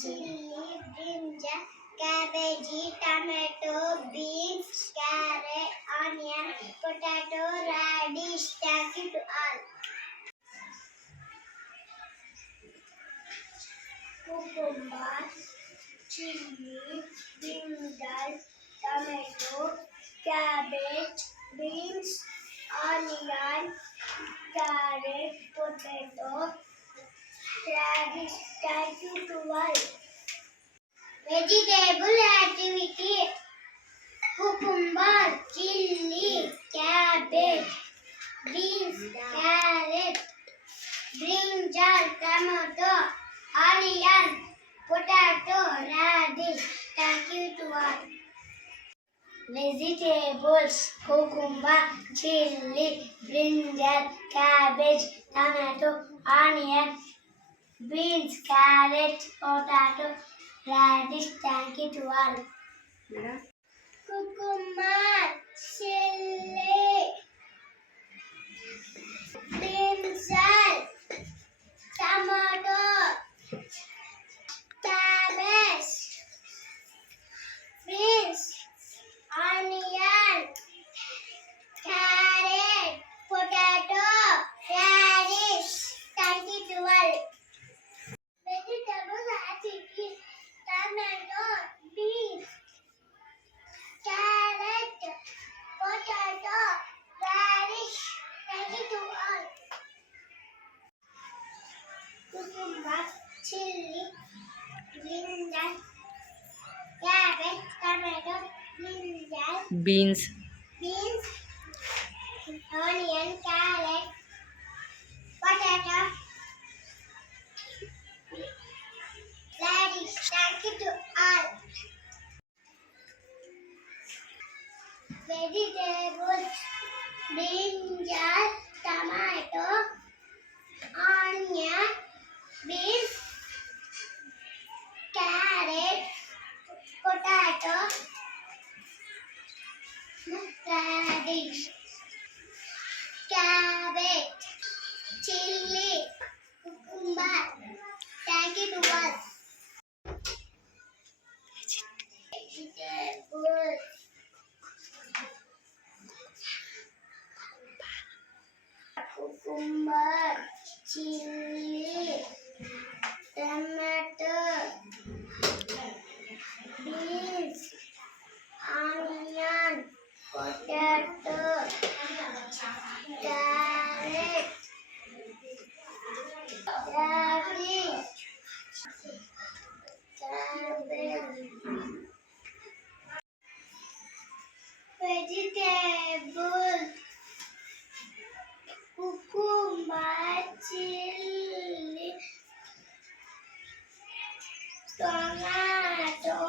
chili, brinjal, cabbage, tomato, beans, carrot, onion, potato, radish. Thank you to all. Cucumber, chili, brinjal, tomato, cabbage, beans, onion, carrot, potato, radish. Thank you to all. Vegetable activity: cucumber, chili, cabbage, beans, carrot, brinjal, tomato, onion, potato, radish. Thank you to all. Vegetables: cucumber, chili, brinjal, cabbage, tomato, onion, beans, carrot, potato, radish. Thank you to all. Cucumber, chili, brinjal, tomato, cabbage, beans, onion, carrot, potato, radish. Thank you to all. Vegetable activity: tomato, beans, carrot, potato, radish. Thank you to all. Cucumber, chili, brinjal, cabbage, tomato, brinjal, beans, onion, carrot, potato, radish. Thank you to all. Vegetables: brinjal, tomato, onion, beans, carrot, potato, radish, cabbage, chili, cucumber. Thank you to all. Vegetables: cucumber, chili, tomato, beans, onion, potato, carrot, radish, cabbage. Vegetables: cucumber, chili, tomato,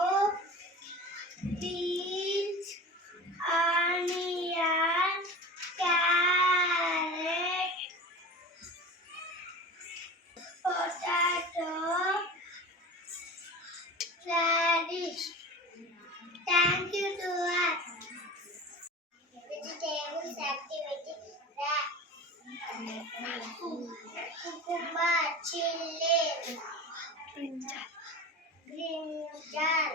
beans, onion, carrot, potato, radish. Thank you to us. Vegetables activity: cucumber, chili, brinjal,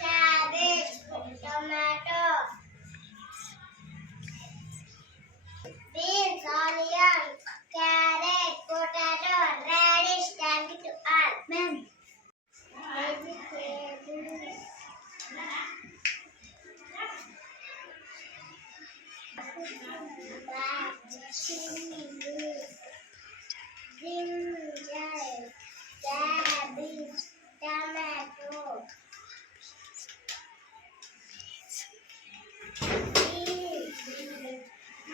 cabbage, tomato, beans, onion, carrot, potato, radish. Thank you to all. Ma'am. Vegetables: chili, brinjal, cabbage, tomato, beans,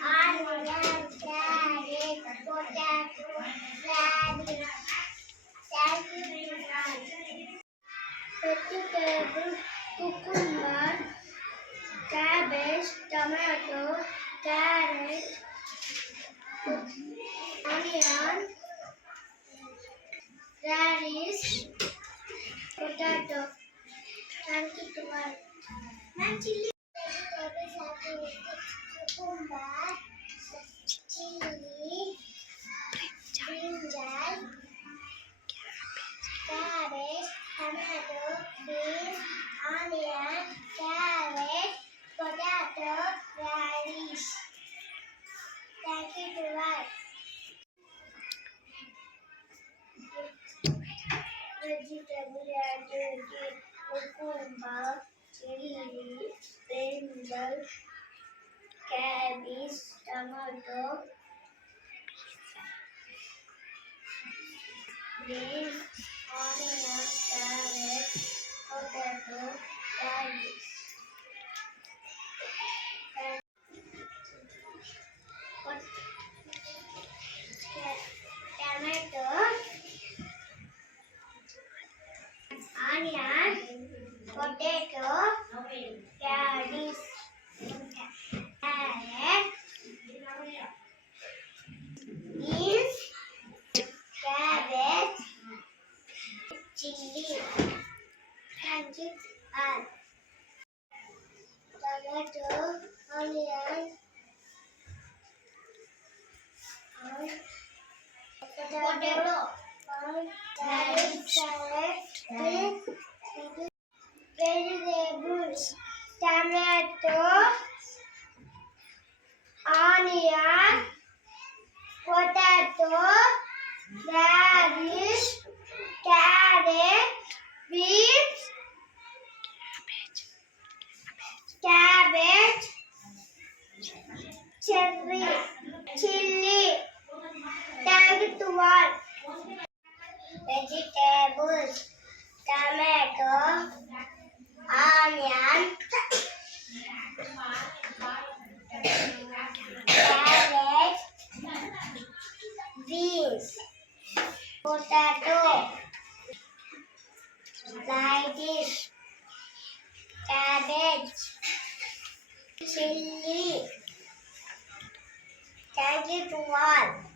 onion, carrot, potato, radish. Thank you very much. Vegetables: cucumber, cabbage, tomato, carrot, onion, radish, potato. Thank you to all. Chili. Vegetables activity: cucumber, chili, brinjal, vegetable and cucumber, chili, brinjal, cabbage, tomato, beans, onion, carrot, potato, radish. Pot- Tomato, onion, potato, radish, carrot, beans, cabbage, chili. Thank you all. Tomato, onion, and potato, carrot, beans, vegetables, tomato, onion, potato, radish, carrot, beans, cabbage, cherry, chili. Thank you to all. Vegetables, tomato, onion, carrot, beans, potato, radish, cabbage, chili. Thank you to all.